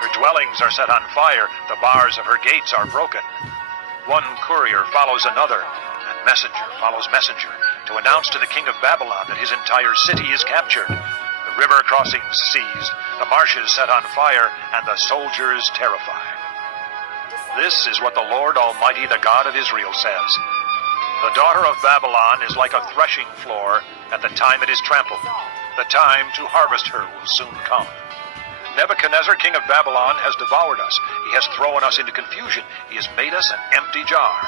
Her dwellings are set on fire, the bars of her gates are broken. One courier follows another, and messenger follows messenger, to announce to the king of Babylon that his entire city is captured, the river crossings seized, the marshes set on fire, and the soldiers terrified. This is what the Lord Almighty, the God of Israel, says. The daughter of Babylon is like a threshing floor at the time it is trampled. The time to harvest her will soon come. Nebuchadnezzar, king of Babylon, has devoured us. He has thrown us into confusion. He has made us an empty jar.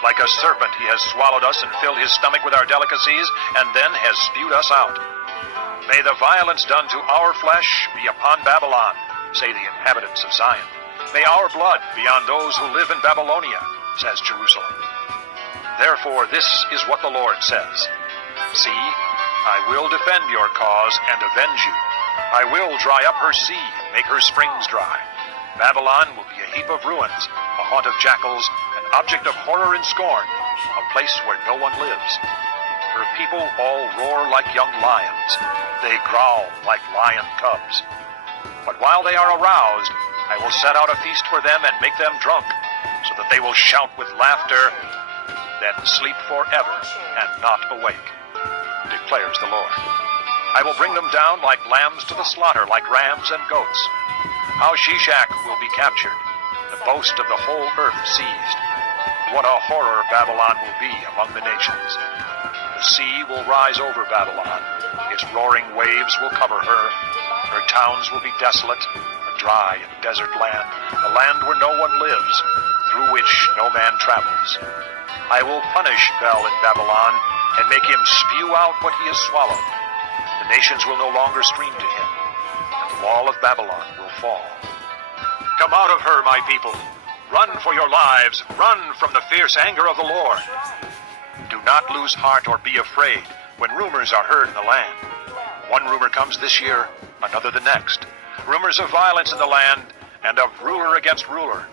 Like a serpent, he has swallowed us and filled his stomach with our delicacies, and then has spewed us out. May the violence done to our flesh be upon Babylon, say the inhabitants of Zion. May our blood be on those who live in Babylonia, says Jerusalem. Therefore, this is what the Lord says. See, I will defend your cause and avenge you. I will dry up her sea and make her springs dry. Babylon will be a heap of ruins, a haunt of jackals, an object of horror and scorn, a place where no one lives. Her people all roar like young lions. They growl like lion cubs. But while they are aroused, I will set out a feast for them and make them drunk, so that they will shout with laughter, then sleep forever and not awake, declares the Lord. I will bring them down like lambs to the slaughter, like rams and goats. How Shishak will be captured, the boast of the whole earth seized. What a horror Babylon will be among the nations. The sea will rise over Babylon. Its roaring waves will cover her. Her towns will be desolate, a dry and desert land, a land where no one lives, through which no man travels. I will punish Bel in Babylon and make him spew out what he has swallowed. The nations will no longer stream to him, and the wall of Babylon will fall. Come out of her, my people. Run for your lives. Run from the fierce anger of the Lord. Do not lose heart or be afraid when rumors are heard in the land. One rumor comes this year, another the next. Rumors of violence in the land and of ruler against ruler.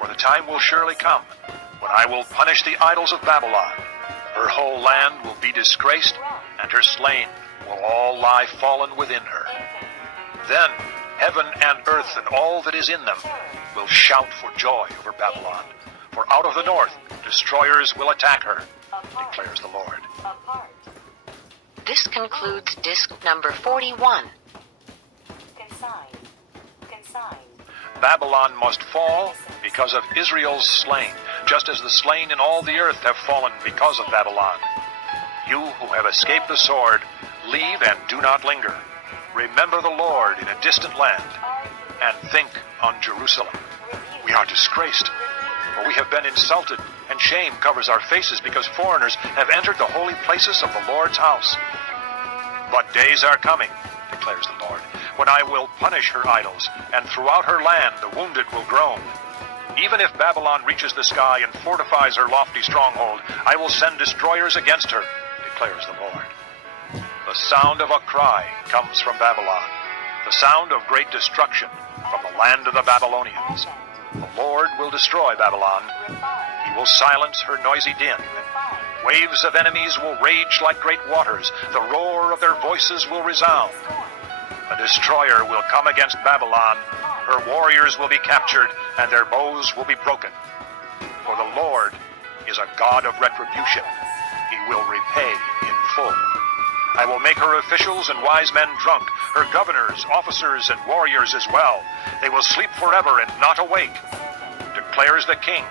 For the time will surely come when I will punish the idols of Babylon. Her whole land will be disgraced, and her slain will all lie fallen within her. Then heaven and earth and all that is in them will shout for joy over Babylon. For out of the north destroyers will attack her, declares the Lord. This concludes disc number 41. Babylon must fall because of Israel's slain, just as the slain in all the earth have fallen because of Babylon. You who have escaped the sword, leave and do not linger. Remember the Lord in a distant land, and think on Jerusalem. We are disgraced, for we have been insulted, and shame covers our faces because foreigners have entered the holy places of the Lord's house. But days are coming, declares the Lord, when I will punish her idols, and throughout her land the wounded will groan. Even if Babylon reaches the sky and fortifies her lofty stronghold, I will send destroyers against her, declares the Lord. The sound of a cry comes from Babylon, the sound of great destruction from the land of the Babylonians. The Lord will destroy Babylon. He will silence her noisy din. Waves of enemies will rage like great waters. The roar of their voices will resound. A destroyer will come against Babylon. Her warriors will be captured, and their bows will be broken. For the Lord is a God of retribution. He will repay in full. I will make her officials and wise men drunk, her governors, officers, and warriors as well. They will sleep forever and not awake, declares the King,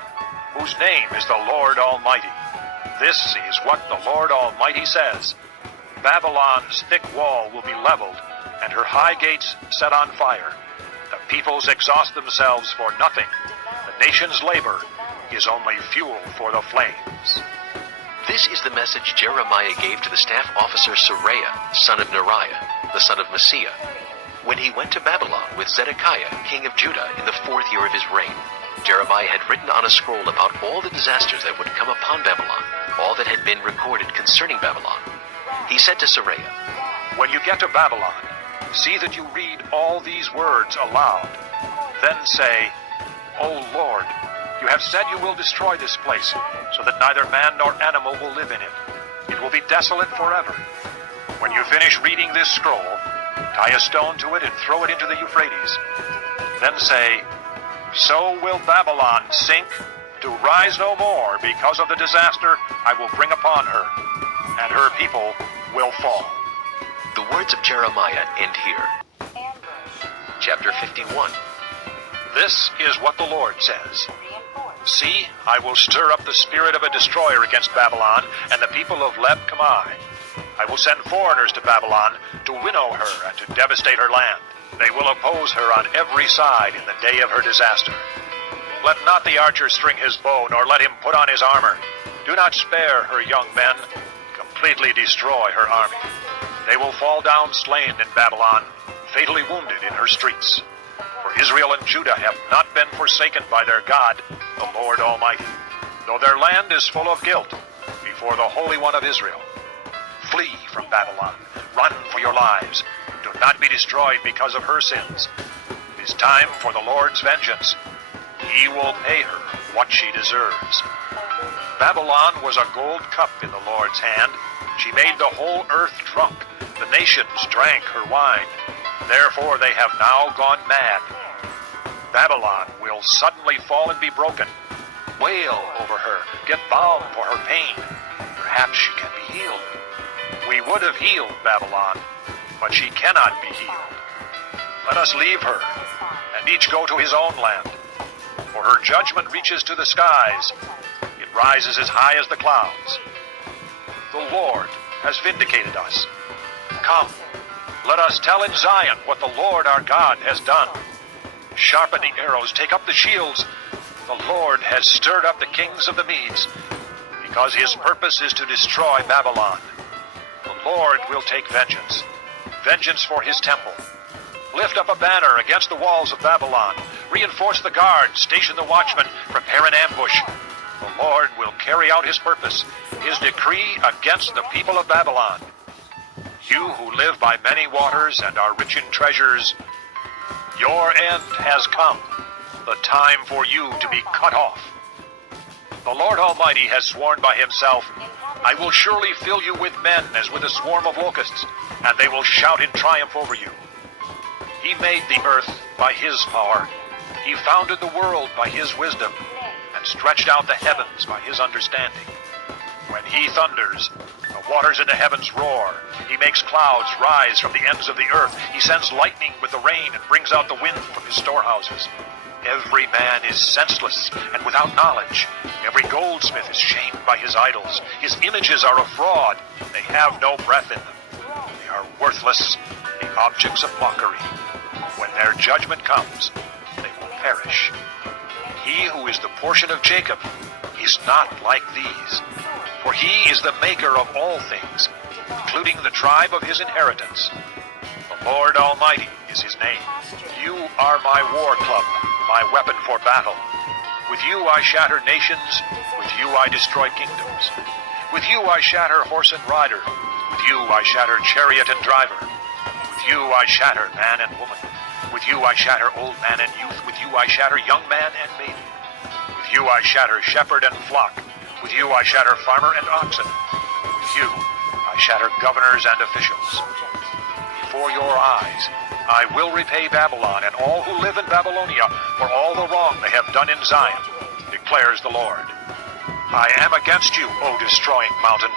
whose name is the Lord Almighty. This is what the Lord Almighty says. Babylon's thick wall will be leveled, and her high gates set on fire. The peoples exhaust themselves for nothing. The nation's labor is only fuel for the flames. This is the message Jeremiah gave to the staff officer Seraiah, son of Neriah, the son of Messiah, when he went to Babylon with Zedekiah, king of Judah, in the 4th year of his reign. Jeremiah had written on a scroll about all the disasters that would come upon Babylon, all that had been recorded concerning Babylon. He said to Seraiah, When you get to Babylon, see that you read all these words aloud. Then say, O Lord, you have said you will destroy this place, so that neither man nor animal will live in it. It will be desolate forever. When you finish reading this scroll, tie a stone to it and throw it into the Euphrates. Then say, "So will Babylon sink, to rise no more because of the disaster I will bring upon her, and her people will fall." The words of Jeremiah end here. Chapter 51. This is what the Lord says. "See, I will stir up the spirit of a destroyer against Babylon and the people of Leb-Kamai. I will send foreigners to Babylon to winnow her and to devastate her land. They will oppose her on every side in the day of her disaster. Let not the archer string his bow, nor let him put on his armor. Do not spare her young men. Completely destroy her army. They will fall down slain in Babylon, fatally wounded in her streets. For Israel and Judah have not been forsaken by their God, the Lord Almighty, though their land is full of guilt before the Holy One of Israel. Flee from Babylon. Run for your lives. Do not be destroyed because of her sins. It is time for the Lord's vengeance. He will pay her what she deserves." Babylon was a gold cup in the Lord's hand. She made the whole earth drunk. The nations drank her wine. Therefore they have now gone mad. Babylon will suddenly fall and be broken. Wail over her. Get balm for her pain. Perhaps she can be healed. We would have healed Babylon, but she cannot be healed. Let us leave her, and each go to his own land. For her judgment reaches to the skies. It rises as high as the clouds. The Lord has vindicated us. Come, let us tell in Zion what the Lord our God has done. Sharpen the arrows, take up the shields. The Lord has stirred up the kings of the Medes, because his purpose is to destroy Babylon. The Lord will take vengeance, vengeance for his temple. Lift up a banner against the walls of Babylon. Reinforce the guard, station the watchmen, prepare an ambush. The Lord will carry out his purpose, his decree against the people of Babylon. You who live by many waters and are rich in treasures, your end has come, the time for you to be cut off. The Lord Almighty has sworn by himself, "I will surely fill you with men as with a swarm of locusts, and they will shout in triumph over you." He made the earth by his power. He founded the world by his wisdom, and stretched out the heavens by his understanding. When he thunders, the waters in the heavens roar. He makes clouds rise from the ends of the earth. He sends lightning with the rain and brings out the wind from his storehouses. Every man is senseless and without knowledge. Every goldsmith is shamed by his idols. His images are a fraud. They have no breath in them. They are worthless, the objects of mockery. When their judgment comes, they will perish. He who is the portion of Jacob is not like these, for he is the maker of all things, including the tribe of his inheritance. The Lord Almighty is his name. You are my war club, my weapon for battle. With you I shatter nations, with you I destroy kingdoms. With you I shatter horse and rider, with you I shatter chariot and driver. With you I shatter man and woman. With you I shatter old man and youth. With you I shatter young man and maiden. With you I shatter shepherd and flock. With you I shatter farmer and oxen. With you I shatter governors and officials. Before your eyes I will repay Babylon and all who live in Babylonia for all the wrong they have done in Zion, declares the Lord. I am against you, O destroying mountain,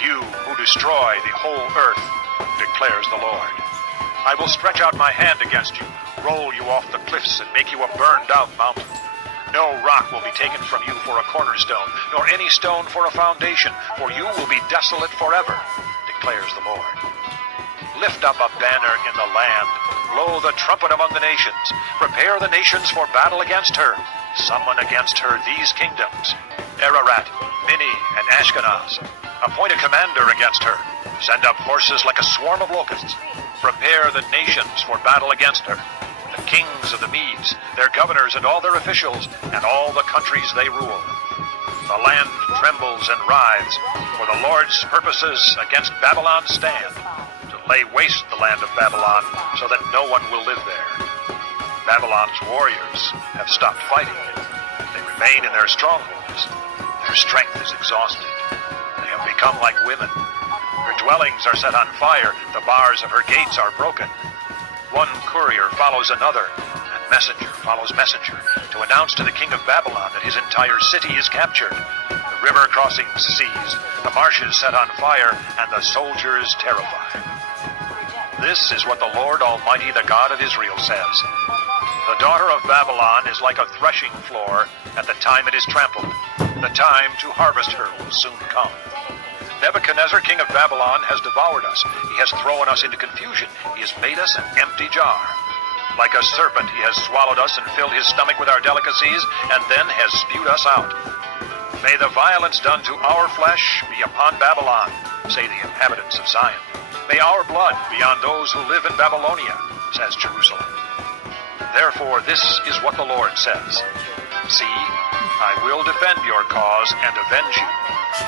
you who destroy the whole earth, declares the Lord. I will stretch out my hand against you, roll you off the cliffs, and make you a burned-out mountain. No rock will be taken from you for a cornerstone, nor any stone for a foundation, for you will be desolate forever, declares the Lord. Lift up a banner in the land, blow the trumpet among the nations, prepare the nations for battle against her, summon against her these kingdoms, Ararat, Minni, and Ashkenaz. Appoint a commander against her, send up horses like a swarm of locusts, prepare the nations for battle against her, the kings of the Medes, their governors and all their officials, and all the countries they rule. The land trembles and writhes, for the Lord's purposes against Babylon stand, to lay waste the land of Babylon, so that no one will live there. Babylon's warriors have stopped fighting. They remain in their strongholds. Their strength is exhausted. They have become like women. Her dwellings are set on fire. The bars of her gates are broken. One courier follows another, and Messenger follows messenger to announce to the king of Babylon that his entire city is captured. The river crossings seized, the marshes set on fire, and the soldiers terrified. This is what the Lord Almighty, the God of Israel, says. The daughter of Babylon is like a threshing floor at the time it is trampled. The time to harvest her will soon come. Nebuchadnezzar, king of Babylon, has devoured us. He has thrown us into confusion. He has made us an empty jar. Like a serpent, he has swallowed us and filled his stomach with our delicacies, and then has spewed us out. May the violence done to our flesh be upon Babylon, say the inhabitants of Zion. May our blood be on those who live in Babylonia, says Jerusalem. Therefore, this is what the Lord says. See, I will defend your cause and avenge you.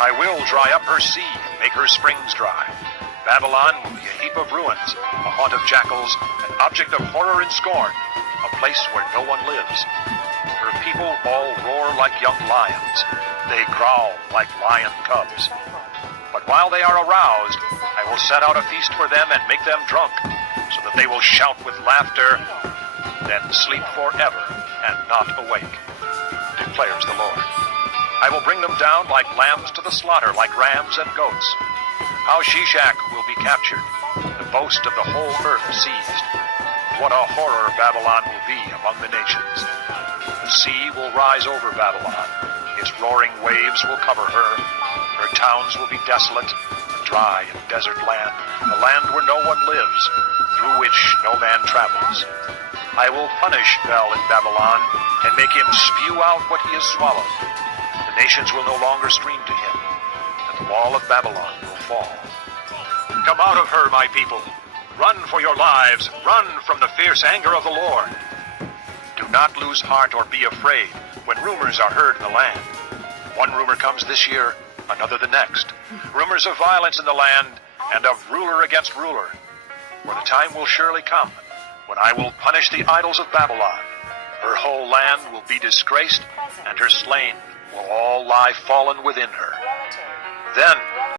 I will dry up her sea and make her springs dry. Babylon will be a heap of ruins, a haunt of jackals, an object of horror and scorn, a place where no one lives. Her people all roar like young lions. They growl like lion cubs. But while they are aroused, I will set out a feast for them and make them drunk, so that they will shout with laughter, then sleep forever and not awake, declares the Lord. I will bring them down like lambs to the slaughter, like rams and goats. How Shishak will be captured, the boast of the whole earth seized. What a horror Babylon will be among the nations. The sea will rise over Babylon. Its roaring waves will cover her. Her towns will be desolate, a dry and desert land, a land where no one lives, through which no man travels. I will punish Bel in Babylon and make him spew out what he has swallowed. The nations will no longer stream to him, and the wall of Babylon will fall. Come out of her, my people. Run for your lives. Run from the fierce anger of the Lord. Do not lose heart or be afraid when rumors are heard in the land. One rumor comes this year, another the next. Rumors of violence in the land and of ruler against ruler. For the time will surely come when I will punish the idols of Babylon. Her whole land will be disgraced, and her slain will all lie fallen within her. Then